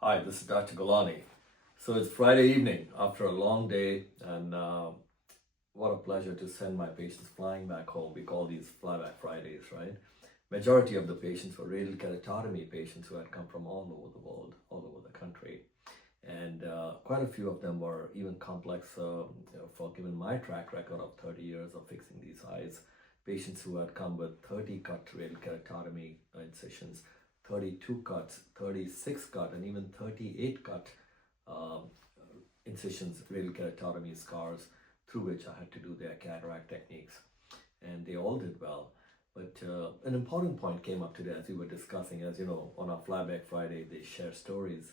Hi, this is Dr. Gulani. So it's Friday evening after a long day, and what a pleasure to send my patients flying back home. We call these flyback Fridays, right? Majority of the patients were radial keratotomy patients who had come from all over the world, all over the country. And quite a few of them were even complex, for given my track record of 30 years of fixing these eyes. Patients who had come with 30 cut radial keratotomy incisions, 32 cuts, 36 cut, and even 38 cut uh, incisions, radial keratotomy scars, through which I had to do their cataract techniques. And they all did well. But an important point came up today as we were discussing. As you know, on our Flyback Friday, they share stories.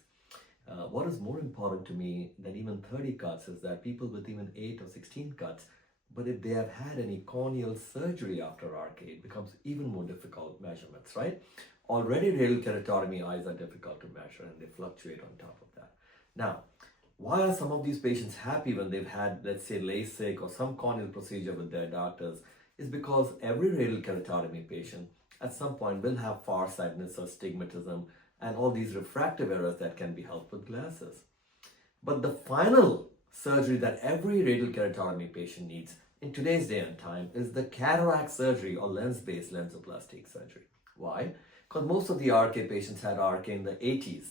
What is more important to me than even 30 cuts is that people with even 8 or 16 cuts, but if they have had any corneal surgery after RK, it becomes even more difficult measurements, right? Already radial keratotomy eyes are difficult to measure and they fluctuate on top of that. Now, why are some of these patients happy when they've had, let's say, LASIK or some corneal procedure with their doctors? Is because every radial keratotomy patient at some point will have farsightedness or stigmatism and all these refractive errors that can be helped with glasses. But the final surgery that every radial keratotomy patient needs in today's day and time is the cataract surgery or lens-based LenzOplastique surgery. Why? Because most of the RK patients had RK in the 80s.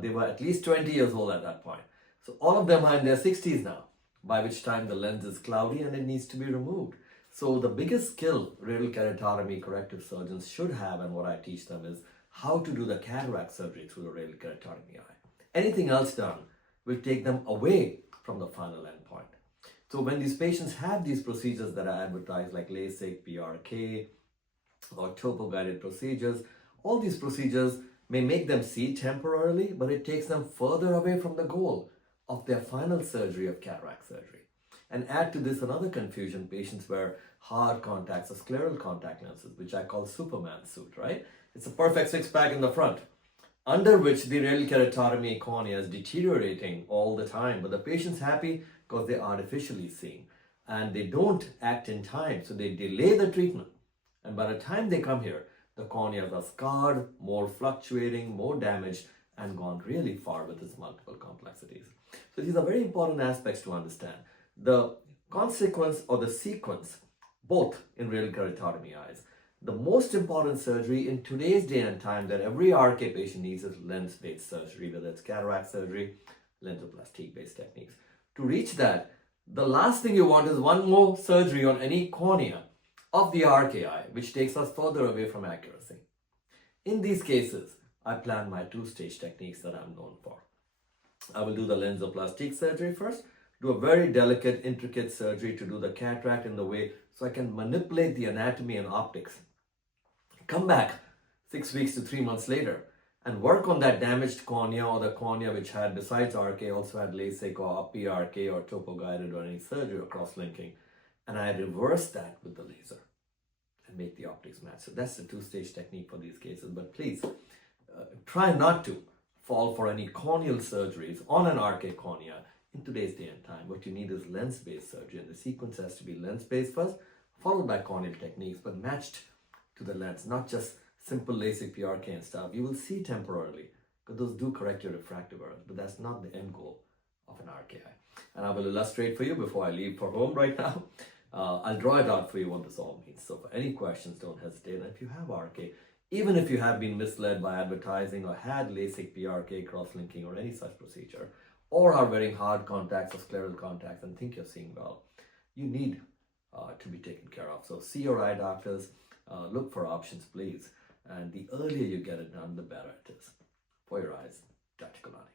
They were at least 20 years old at that point. So all of them are in their 60s now, by which time the lens is cloudy and it needs to be removed. So the biggest skill radial keratotomy corrective surgeons should have, and what I teach them, is how to do the cataract surgery through the radial keratotomy eye. Anything else done will take them away from the final endpoint. So when these patients have these procedures that are advertised like LASIK, PRK, or topo-guided procedures, all these procedures may make them see temporarily, but it takes them further away from the goal of their final surgery of cataract surgery. And add to this another confusion: patients wear hard contacts or scleral contact lenses, which I call Superman suit, right? It's a perfect six-pack in the front, under which the radial keratotomy cornea is deteriorating all the time, but the patient's happy because they're artificially seeing, and they don't act in time, so they delay the treatment. And by the time they come here, the corneas are scarred, more fluctuating, more damaged, and gone really far with its multiple complexities. So these are very important aspects to understand. The consequence or the sequence, both in radial keratotomy eyes, the most important surgery in today's day and time that every RK patient needs is lens-based surgery, whether it's cataract surgery, LenzOplastique-based techniques. To reach that, the last thing you want is one more surgery on any cornea of the RKI, which takes us further away from accuracy. In these cases, I plan my two-stage techniques that I'm known for. I will do the LenzOplastique surgery first, do a very delicate, intricate surgery to do the cataract in the way so I can manipulate the anatomy and optics. Come back 6 weeks to 3 months later and work on that damaged cornea, or the cornea which had, besides RK, also had LASIK or PRK or topo-guided or any surgery or cross-linking. And I reverse that with the laser and make the optics match. So that's the two-stage technique for these cases. But please try not to fall for any corneal surgeries on an RK cornea in today's day and time. What you need is lens-based surgery, and the sequence has to be lens-based first, followed by corneal techniques, but matched to the lens, not just simple LASIK, PRK and stuff. You will see temporarily, because those do correct your refractive errors, but that's not the end goal of an RKI. And I will illustrate for you before I leave for home right now. I'll draw it out for you what this all means. So for any questions, don't hesitate. And if you have RK, even if you have been misled by advertising or had LASIK, PRK, cross-linking or any such procedure, or are wearing hard contacts or scleral contacts and think you're seeing well, you need to be taken care of. So see your eye doctors, look for options, please. And the earlier you get it done, the better it is. For your eyes, Dr. Gulani.